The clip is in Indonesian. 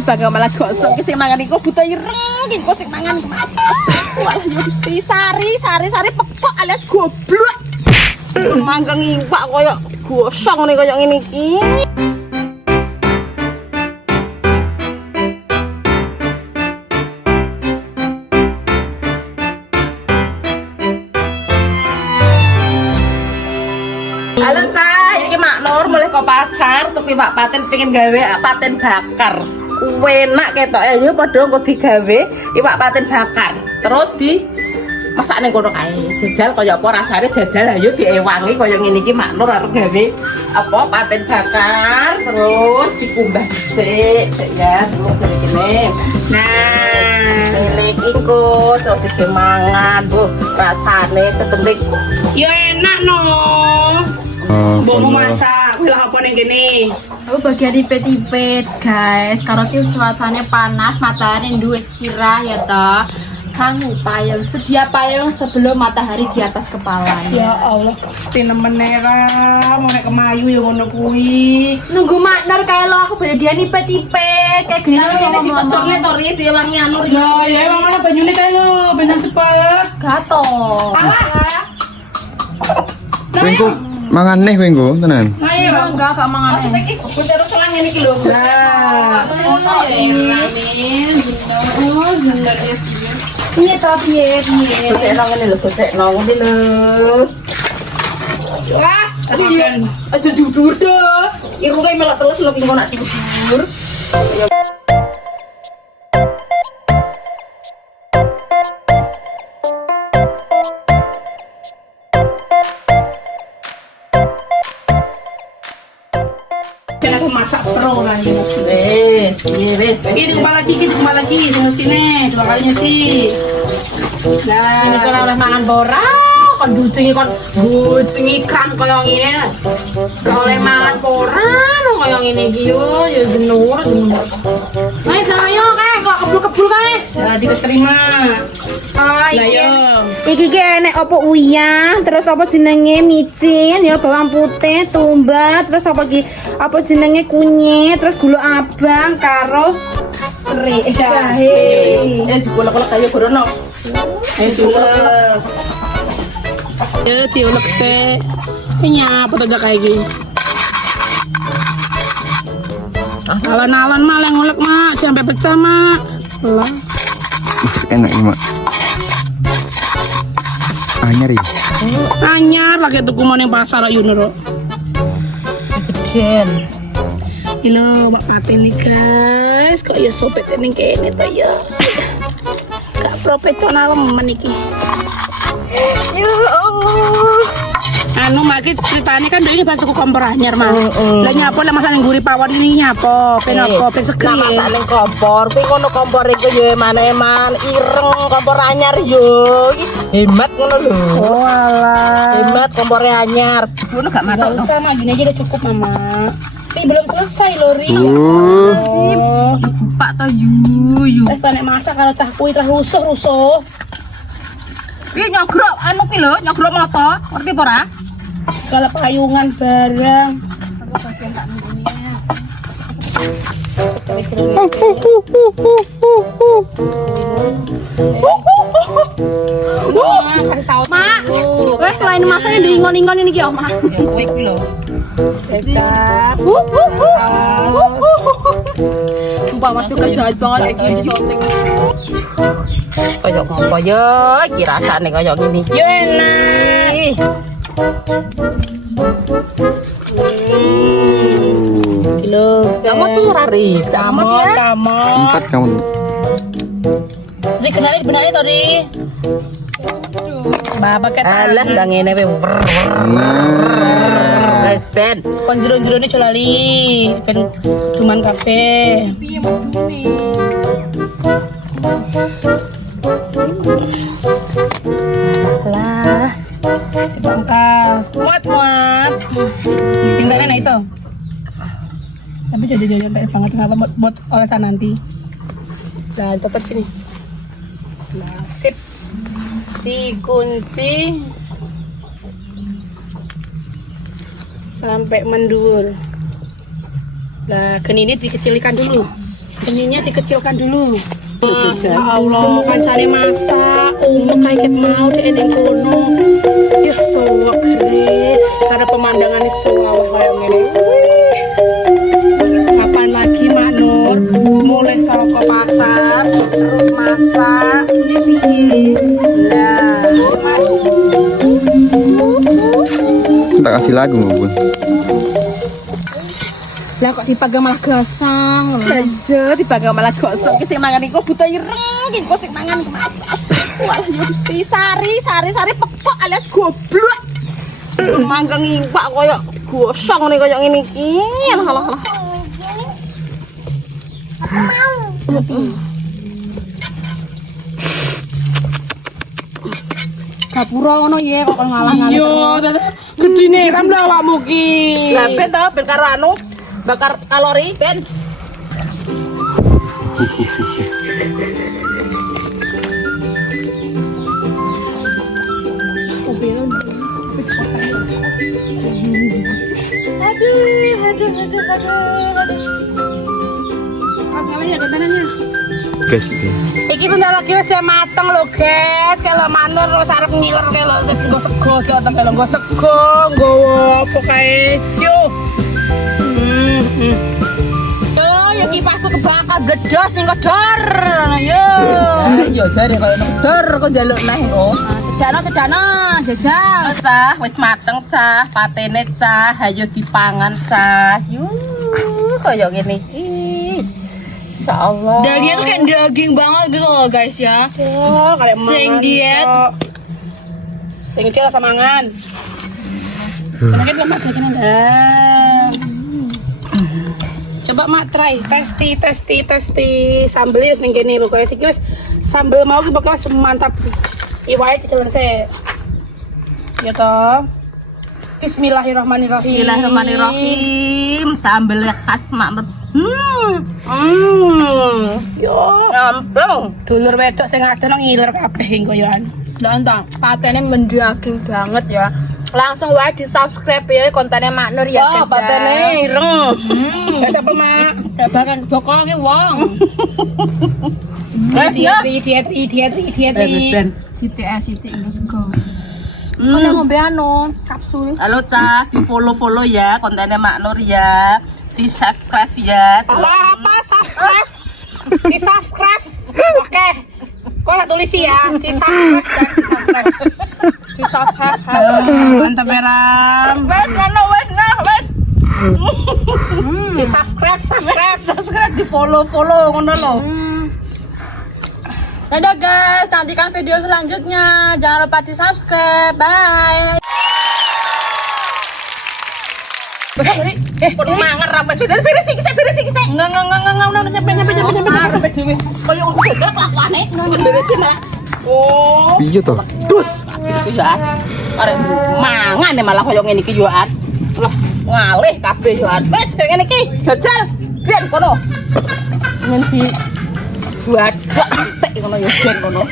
Bangga malah gosong ki sing mangan iku buta ireng ki kok sing mangan Mas. Walah yo Gusti sari pekok alias goblok. Manggang iwak koyo gosong nih koyo ngene iki. Halo Cah, iki Mak Nur mulai ke pasar tuku iwak paten pengen gawe paten bakar. Enak ketok ya padha engko digawe iwak paten bakar. Terus di masakne kono kae. Jajal kaya apa rasane jajal ayo diewangi kaya ngene iki Mak Nur arep gawe apa paten bakar terus dikumbah dhisik ya terus ngene. Nah, ini iku terus dimangan bu rasane sepenting ya enak no. Mbok mau masak, lah apa ning kene? Aku bagian tipet-tipet guys, karena cuacanya panas, matahari duit sirah ya toh. Sanggup payung, sedia payung sebelum matahari di atas kepala. Ya Allah, Gusti nemenera, mau nek kemayu ya ngono kuwi. Nunggu maknar kayak lo aku bagian tipet-tipet kayak gini ini loh dicocorne to ri diwangi anu ri. Ya emang mana banyune kae lho, ben cepet. gato. Alah. Wingko mangan neh wingko tenan. Ayo. Enggak mangan. Maksudnya iki terus selang ngene iki lho. Nah, Iya toh piye. Gosekno ngene lho, gosekno ngene lho. wah, tekan. Aja dudur dah. Irunge melok terus lho ki nak dudur. Kan aku masak pro lah ya. Wes, wes. Ini kembali lagi dengan sini dua kalinya sih. Nah, Ini kalau oleh mangan bora, kon gucingi kran koyo ngene. Kalau oleh mangan bora, koyo ngene iki yo jenur. Wes ayo kae kok kebul-kebul kae. ya diterima. Lah Ayo. Iki ki enek apa uyah, terus apa jenenge micin, ya bawang putih, tumbar, terus apa iki? Apa jenenge kunyit, terus gula abang karo serik jahe. Dikolak-kolak kaya borono. Ayo diulek. Ya diulek se. Kayaknya apa tuh kayak gini. Alan-alan mah yang ngulek mak, sampai pecah mak. Lah. Enak ini mak. Anyar ya. Anyar lagi tuku mau ning pasar ayo nuro. Gen. Ini bak paten nih guys, kok ya sopet ning kene to ya. Gak profesional men iki. Ya Allah. Anu maki ceritanya kan ini pas tuku kompor anyar mah. Lah nyapo lah masalah gurih pawon ini nyapo, penoko peng Nah, seger. masak ning kompor, kuwi ngono kompor iku yo eman-eman ireng kompor anyar yo. Hemat ngono lho. Oh alah. Hemat kompornya anyar. Ngono gak Gak matok. usah mah gini aja udah cukup mama. Ini belum selesai loh Ri. Oh. Pak to yu. Nek masak kalau cah kuwi terus rusuh. Iki nyogrok anu ki lho, nyogrok moto. Ngerti apa ora? Kalau payungan barang. Mak, wes selain masaknya diingon-ingon ini ki, Mak. Ya kuwi ki lho. Sumpah masuk ke jahat banget kayak gini disoting. Kayak ngopo yo, iki rasane kayak ngene. Yo enak. Ih, Kilo. kamu tuh raris, kamu Kamu, ya. kamu. Empat kamu. Dikenalin benarnya tadi. Bapak kata. Alah ndang ngene we. Nah. Guys, ben. Kon jero-jerone colali. Ben cuman kafe. Lah. Bangkas. Muat. Pintanya na iso. Tapi jadi kayak banget ngapa buat olesan nanti. Nah, tutup sini. Nah, sip. Dikunci sampai mendur. Nah, gini ini dikecilkan dulu. Ininya dikecilkan dulu. Masya Allah, kancane masak, kayak mau di eneng kono. Ya suwak kere, karena pemandangan ini suwak kayak gini. Kapan lagi Mak Nur? Mulai saka pasar, terus masak, ini piye? Lah, Tak kasih lagu Bun. lah kok dipagang malah gasang. Aja dibangga malah gosong ki sing mangan iku buta ireng ki kok sing mangan masak. Wah ya Gusti sari pekok alias goblok. Manggang iwak koyo gosong nih koyo ngene iki. Alah. Gapura ngono ye kok ngalah-ngalah. Yo, gedine kan lho awakmu ki. Lah ben to ben karo anu bakar kalori ben. Guys itu. Iki bentar lagi wis mateng lho, guys. Kalau manur terus arep ngiler kae lho, terus nggo sego ki otak lho, nggo sego, nggo apa kae, yo. Yo, ya kipasku kebakar gedos ning kodor. Yo. Yo jare koyo nedor kok njaluk neh kok. Sedana jajal. Cah, wis mateng cah, patene cah, ayo dipangan cah. Kaya ngene iki. Insyaallah. Dagingnya tuh kayak daging banget gitu loh, guys ya. Sing diet. Sing diet rasa mangan. Sedikit lemak lagi nanda. Coba Mak try, testi sambelnya wis ning kene pokoke iki wis sambel mau ki pokoke mantap. Iwae dicelon se. Ya toh. Bismillahirrahmanirrahim. Bismillahirrahmanirrahim. Sambel khas Mak. Yo, ngampung. Dulur wedok sing adon ngiler kabeh koyoan. Lah entang, patene mendaging banget ya. Langsung wae di-subscribe ya kontennya Mak Nur ya guys. Patene ireng. Wes apa Mak? Dabakan Joko ki wong. Diet. Siti let's go. Udah ngombe anu kapsul. Halo cah, di follow ya kontennya Mak Nur ya. Di subscribe ya. Apa subscribe? Di subscribe. Oke. Kok nggak tulis ya? Di subscribe. Di subscribe. Mantap Ram. Wes. Di subscribe. Di follow ngono lho. Dadah guys, nantikan video selanjutnya. Jangan lupa di-subscribe. Bye. Pun mangan ra wis beres iki sik. Enggak, nyampe dhewe. Koyo ngono wis kelakuane. Beres malah. Oh, Piye to? dus kabeh ya. Arek mangan malah koyo ngene iki yo an. Lah, ngalih kabeh yo an. Wis koyo ngene iki, jajal. Ben kono. Men di buat tek ngono yo ben kono.